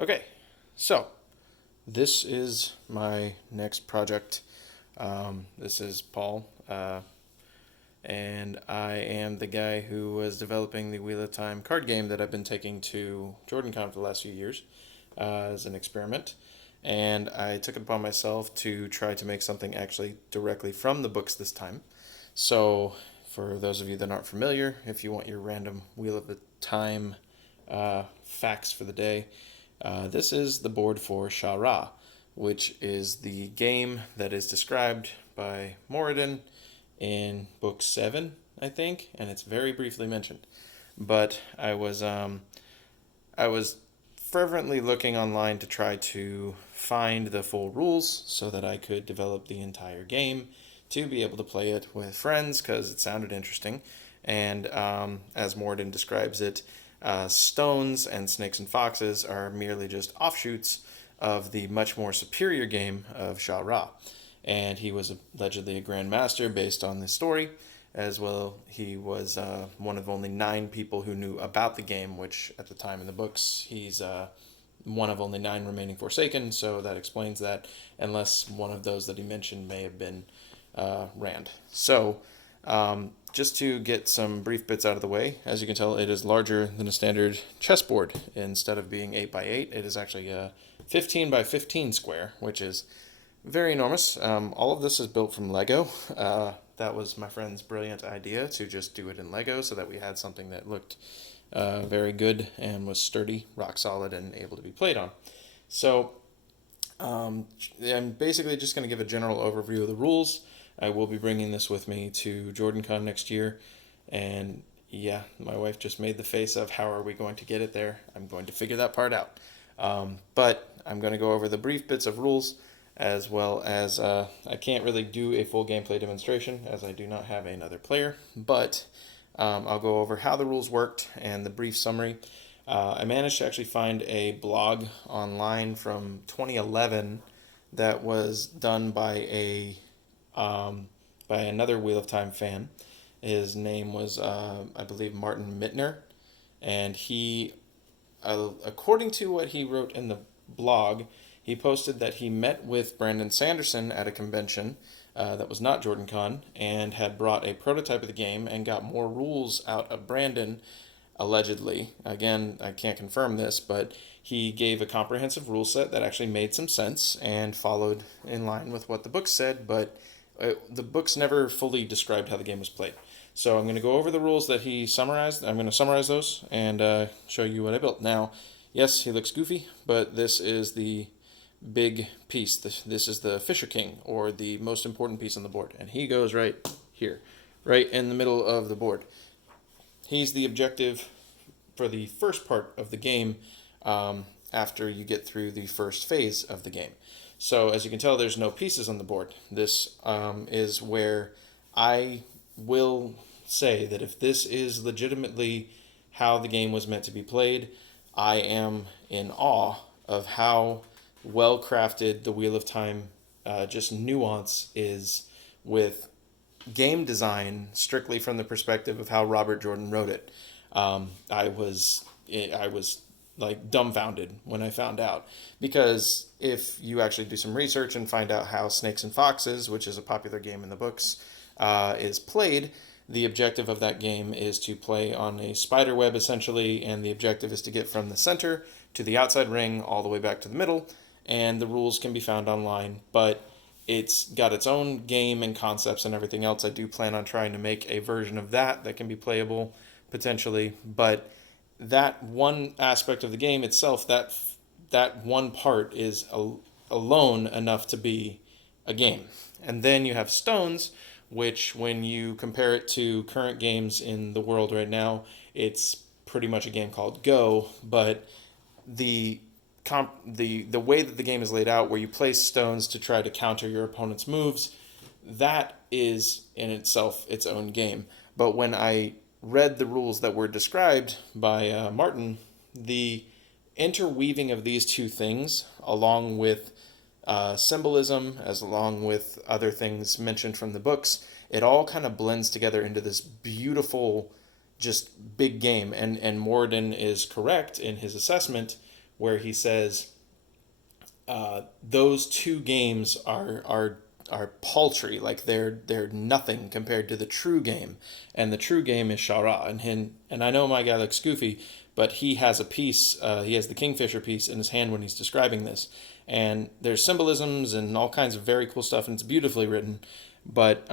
Okay, so this is my next project. This is Paul, and I am the guy who was developing the Wheel of Time card game that I've been taking to Jordancon for the last few years as an experiment. And I took it upon myself to try to make something actually directly from the books this time. So, for those of you that aren't familiar, if you want your random Wheel of the Time facts for the day, this is the board for Sha'rah, which is the game that is described by Moridin in book 7, I think, and it's very briefly mentioned. But I was fervently looking online to try to find the full rules so that I could develop the entire game to be able to play it with friends because it sounded interesting. And as Morden describes it, stones and snakes and foxes are merely just offshoots of the much more superior game of Sha'rah. And he was allegedly a grandmaster based on this story. As well, he was one of only 9 people who knew about the game, which at the time in the books, he's one of only 9 remaining Forsaken, so that explains that, unless one of those that he mentioned may have been Rand. So, just to get some brief bits out of the way, as you can tell, it is larger than a standard chessboard. Instead of being 8 by 8, it is actually a 15 by 15 square, which is very enormous. All of this is built from Lego. That was my friend's brilliant idea to just do it in Lego so that we had something that looked very good and was sturdy, rock solid, and able to be played on. So I'm basically just going to give a general overview of the rules. I will be bringing this with me to Jordancon next year. And yeah, my wife just made the face of how are we going to get it there? I'm going to figure that part out. But I'm going to go over the brief bits of rules as well as I can't really do a full gameplay demonstration as I do not have another player, but I'll go over how the rules worked and the brief summary. I managed to actually find a blog online from 2011 that was done by another Wheel of Time fan. His name was, I believe, Martin Mittner, and he, according to what he wrote in the blog, he posted that he met with Brandon Sanderson at a convention that was not Jordancon and had brought a prototype of the game and got more rules out of Brandon, allegedly. Again, I can't confirm this, but he gave a comprehensive rule set that actually made some sense and followed in line with what the book said, but the books never fully described how the game was played. So I'm going to go over the rules that he summarized. I'm going to summarize those and show you what I built. Now, yes, he looks goofy, but this is the big piece. This is the Fisher King, or the most important piece on the board. And he goes right here, right in the middle of the board. He's the objective for the first part of the game after you get through the first phase of the game. So as you can tell, there's no pieces on the board. This is where I will say that if this is legitimately how the game was meant to be played, I am in awe of how well crafted the Wheel of Time just nuance is with game design strictly from the perspective of how Robert Jordan wrote it. I was like dumbfounded when I found out, because if you actually do some research and find out how Snakes and Foxes, which is a popular game in the books, is played, the objective of that game is to play on a spider web essentially, and the objective is to get from the center to the outside ring all the way back to the middle, and the rules can be found online, but it's got its own game and concepts and everything else. I do plan on trying to make a version of that can be playable potentially, but that one aspect of the game itself, that one part is alone enough to be a game. And then you have stones, which when you compare it to current games in the world right now, it's pretty much a game called Go, but the the way that the game is laid out, where you place stones to try to counter your opponent's moves, that is in itself its own game. But when I read the rules that were described by Martin, the interweaving of these two things, along with symbolism, as along with other things mentioned from the books, it all kind of blends together into this beautiful, just big game. And Moridin is correct in his assessment where he says those two games are paltry, like they're nothing compared to the true game, and the true game is Sha'rah. And I know my guy looks goofy, but he has a piece. He has the Kingfisher piece in his hand when he's describing this, and there's symbolisms and all kinds of very cool stuff, and it's beautifully written. But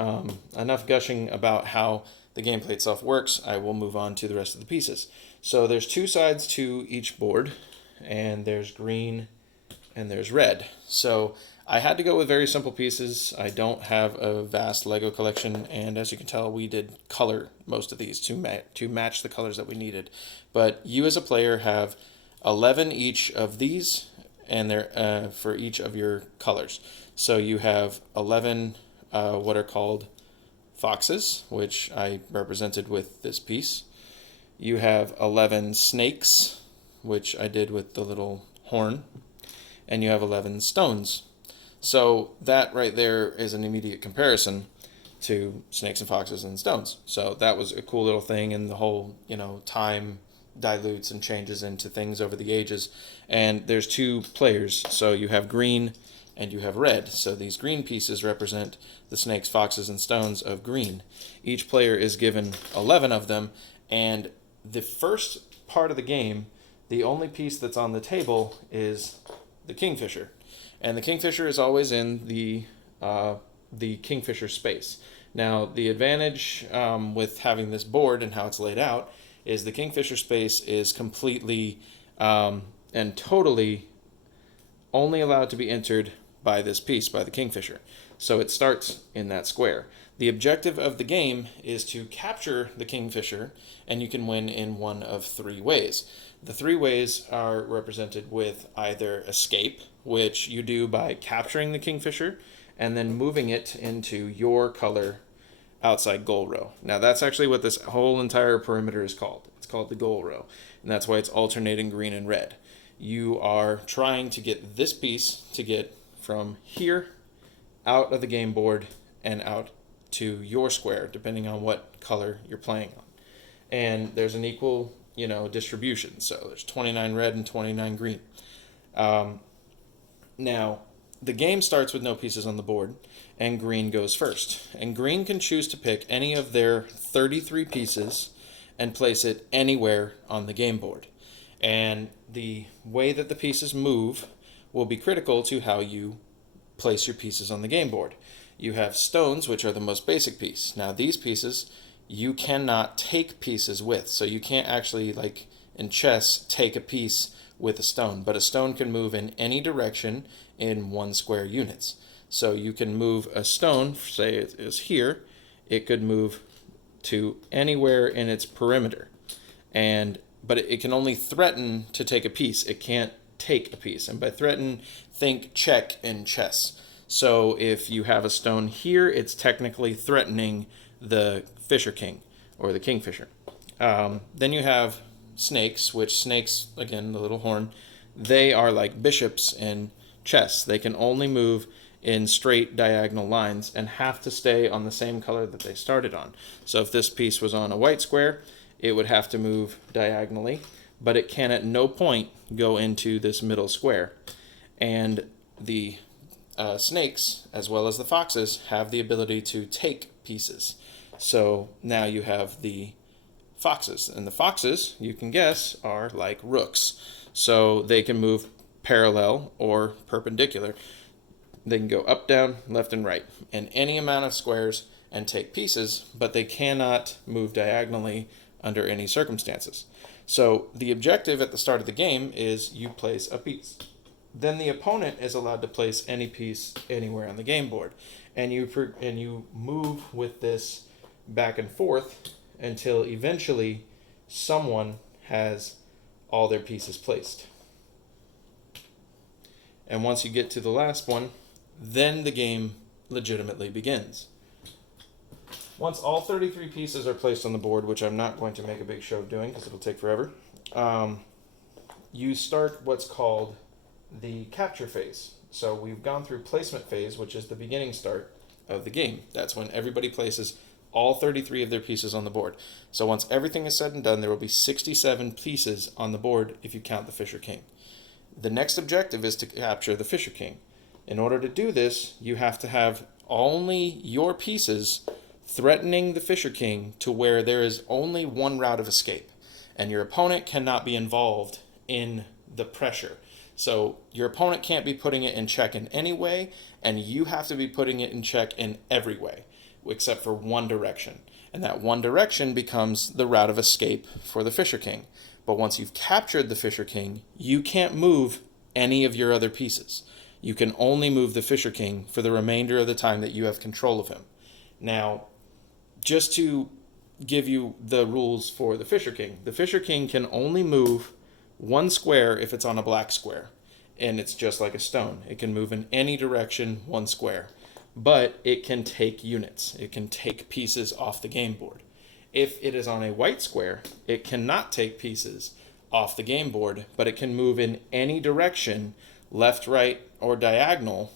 enough gushing about how the gameplay itself works. I will move on to the rest of the pieces. So there's two sides to each board, and there's green and there's red. So I had to go with very simple pieces. I don't have a vast Lego collection, and as you can tell, we did color most of these to match the colors that we needed. But you as a player have 11 each of these, and they're for each of your colors. So you have 11 what are called foxes, which I represented with this piece. You have 11 snakes, which I did with the little horn. And you have 11 stones. So that right there is an immediate comparison to snakes and foxes and stones. So that was a cool little thing, and the whole, time dilutes and changes into things over the ages. And there's two players, so you have green and you have red. So these green pieces represent the snakes, foxes, and stones of green. Each player is given 11 of them, and the first part of the game, the only piece that's on the table is the Kingfisher. And the Kingfisher is always in the Kingfisher space. Now, the advantage with having this board and how it's laid out is the Kingfisher space is completely and totally only allowed to be entered by this piece, by the Kingfisher. So it starts in that square. The objective of the game is to capture the Kingfisher, and you can win in one of three ways. The three ways are represented with either escape, which you do by capturing the Kingfisher and then moving it into your color outside goal row. Now that's actually what this whole entire perimeter is called. It's called the goal row, and that's why it's alternating green and red. You are trying to get this piece to get from here out of the game board and out to your square, depending on what color you're playing on. And there's an equal, distribution. So there's 29 red and 29 green. Now, the game starts with no pieces on the board, and green goes first. And green can choose to pick any of their 33 pieces and place it anywhere on the game board. And the way that the pieces move will be critical to how you place your pieces on the game board. You have stones, which are the most basic piece. Now, these pieces you cannot take pieces with. So you can't actually, like in chess, take a piece with a stone. But a stone can move in any direction in 1 square units. So you can move a stone, say it is here, it could move to anywhere in its perimeter. But it can only threaten to take a piece. It can't take a piece. And by threaten, think check in chess. So if you have a stone here, it's technically threatening the Fisher King or the Kingfisher. Then you have snakes, which snakes, again, the little horn, they are like bishops in chess. They can only move in straight diagonal lines and have to stay on the same color that they started on. So if this piece was on a white square, it would have to move diagonally, but it can at no point go into this middle square. And the snakes, as well as the foxes, have the ability to take pieces. So now you have the foxes. And the foxes, you can guess, are like rooks. So they can move parallel or perpendicular. They can go up, down, left, and right in any amount of squares and take pieces, but they cannot move diagonally under any circumstances. So the objective at the start of the game is you place a piece. Then the opponent is allowed to place any piece anywhere on the game board. And you move with this back and forth until eventually someone has all their pieces placed. And once you get to the last one, then the game legitimately begins. Once all 33 pieces are placed on the board, which I'm not going to make a big show of doing because it'll take forever, you start what's called the capture phase. So we've gone through placement phase, which is the beginning start of the game. That's when everybody places all 33 of their pieces on the board. So once everything is said and done, there will be 67 pieces on the board if you count the Fisher King. The next objective is to capture the Fisher King. In order to do this, you have to have only your pieces threatening the Fisher King to where there is only one route of escape, and your opponent cannot be involved in the pressure. So your opponent can't be putting it in check in any way, and you have to be putting it in check in every way, except for one direction. And that one direction becomes the route of escape for the Fisher King. But once you've captured the Fisher King, you can't move any of your other pieces. You can only move the Fisher King for the remainder of the time that you have control of him. Now, just to give you the rules for the Fisher King can only move one square if it's on a black square. And it's just like a stone. It can move in any direction, one square. But it can take units. It can take pieces off the game board. If it is on a white square, it cannot take pieces off the game board, but it can move in any direction, left, right, or diagonal,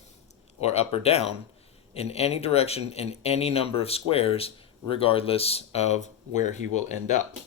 or up or down, in any direction in any number of squares, regardless of where he will end up.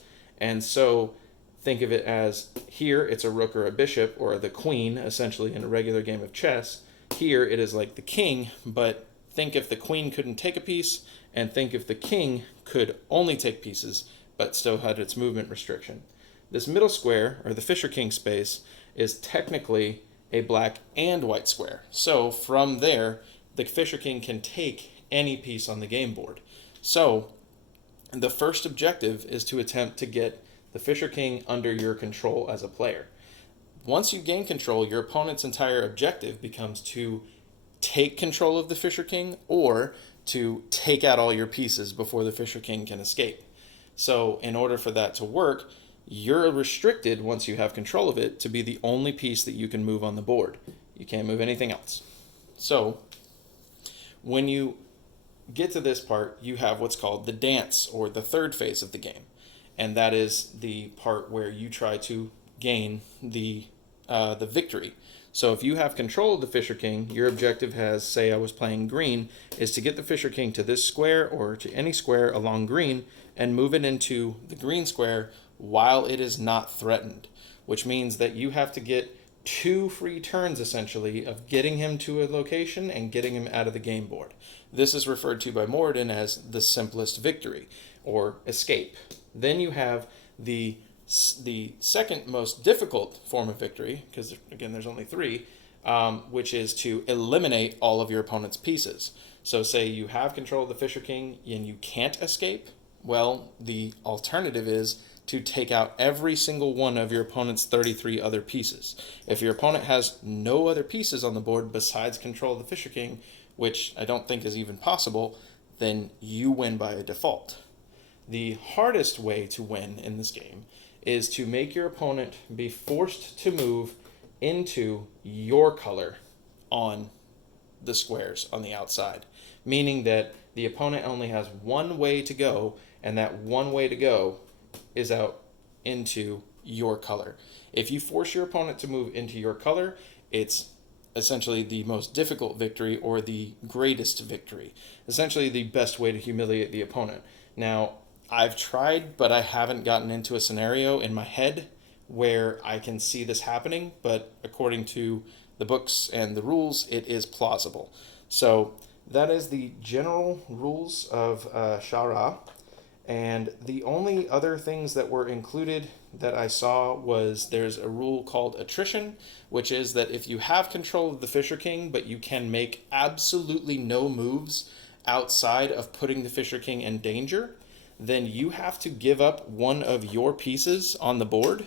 And so think of it as here it's a rook or a bishop or the queen, essentially in a regular game of chess. Here it is like the king, but think if the queen couldn't take a piece, and think if the king could only take pieces, but still had its movement restriction. This middle square, or the Fisher King space, is technically a black and white square. So from there, the Fisher King can take any piece on the game board. So the first objective is to attempt to get the Fisher King under your control as a player. Once you gain control, your opponent's entire objective becomes to take control of the Fisher King or to take out all your pieces before the Fisher King can escape. So in order for that to work, you're restricted, once you have control of it, to be the only piece that you can move on the board. You can't move anything else. So when you get to this part, you have what's called the dance, or the third phase of the game. And that is the part where you try to gain the victory. So if you have control of the Fisher King, your objective has, say I was playing green, is to get the Fisher King to this square or to any square along green and move it into the green square while it is not threatened, which means that you have to get 2 free turns, essentially, of getting him to a location and getting him out of the game board. This is referred to by Moridin as the simplest victory, or escape. Then you have the second most difficult form of victory, because again there's only 3, which is to eliminate all of your opponent's pieces. So say you have control of the Fisher King and you can't escape, well, the alternative is to take out every single one of your opponent's 33 other pieces. If your opponent has no other pieces on the board besides control of the Fisher King, which I don't think is even possible, then you win by a default. The hardest way to win in this game is to make your opponent be forced to move into your color on the squares on the outside, meaning that the opponent only has one way to go, and that one way to go is out into your color. If you force your opponent to move into your color, it's essentially the most difficult victory, or the greatest victory. Essentially the best way to humiliate the opponent. Now, I've tried, but I haven't gotten into a scenario in my head where I can see this happening, but according to the books and the rules, it is plausible. So that is the general rules of Sha'rah. And the only other things that were included that I saw was there's a rule called attrition, which is that if you have control of the Fisher King, but you can make absolutely no moves outside of putting the Fisher King in danger, then you have to give up one of your pieces on the board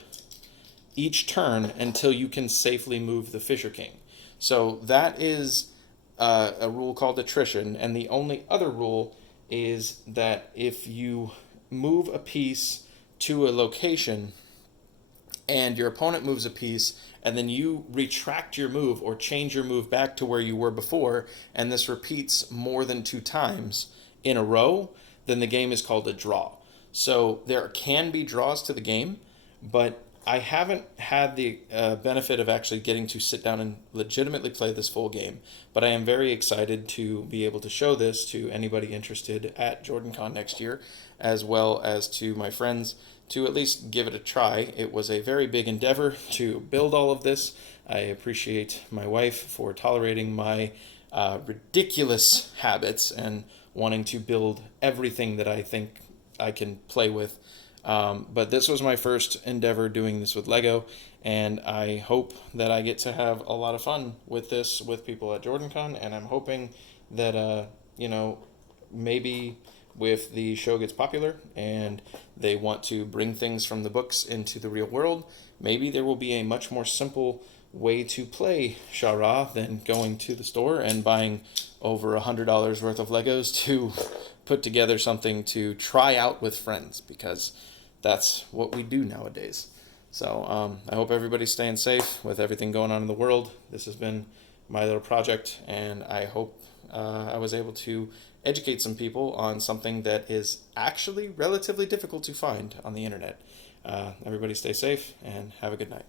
each turn until you can safely move the Fisher King. So that is a rule called attrition, and the only other rule is that if you move a piece to a location and your opponent moves a piece and then you retract your move or change your move back to where you were before, and this repeats more than 2 times in a row, then the game is called a draw. So there can be draws to the game, but I haven't had the benefit of actually getting to sit down and legitimately play this full game, but I am very excited to be able to show this to anybody interested at Jordancon next year, as well as to my friends, to at least give it a try. It was a very big endeavor to build all of this. I appreciate my wife for tolerating my ridiculous habits and wanting to build everything that I think I can play with. But this was my first endeavor doing this with Lego, and I hope that I get to have a lot of fun with this with people at Jordancon, and I'm hoping that, maybe if the show gets popular and they want to bring things from the books into the real world, maybe there will be a much more simple way to play Sha'rah than going to the store and buying over $100 worth of Legos to put together something to try out with friends, because that's what we do nowadays. So I hope everybody's staying safe with everything going on in the world. This has been my little project, and I hope I was able to educate some people on something that is actually relatively difficult to find on the internet. Everybody stay safe and have a good night.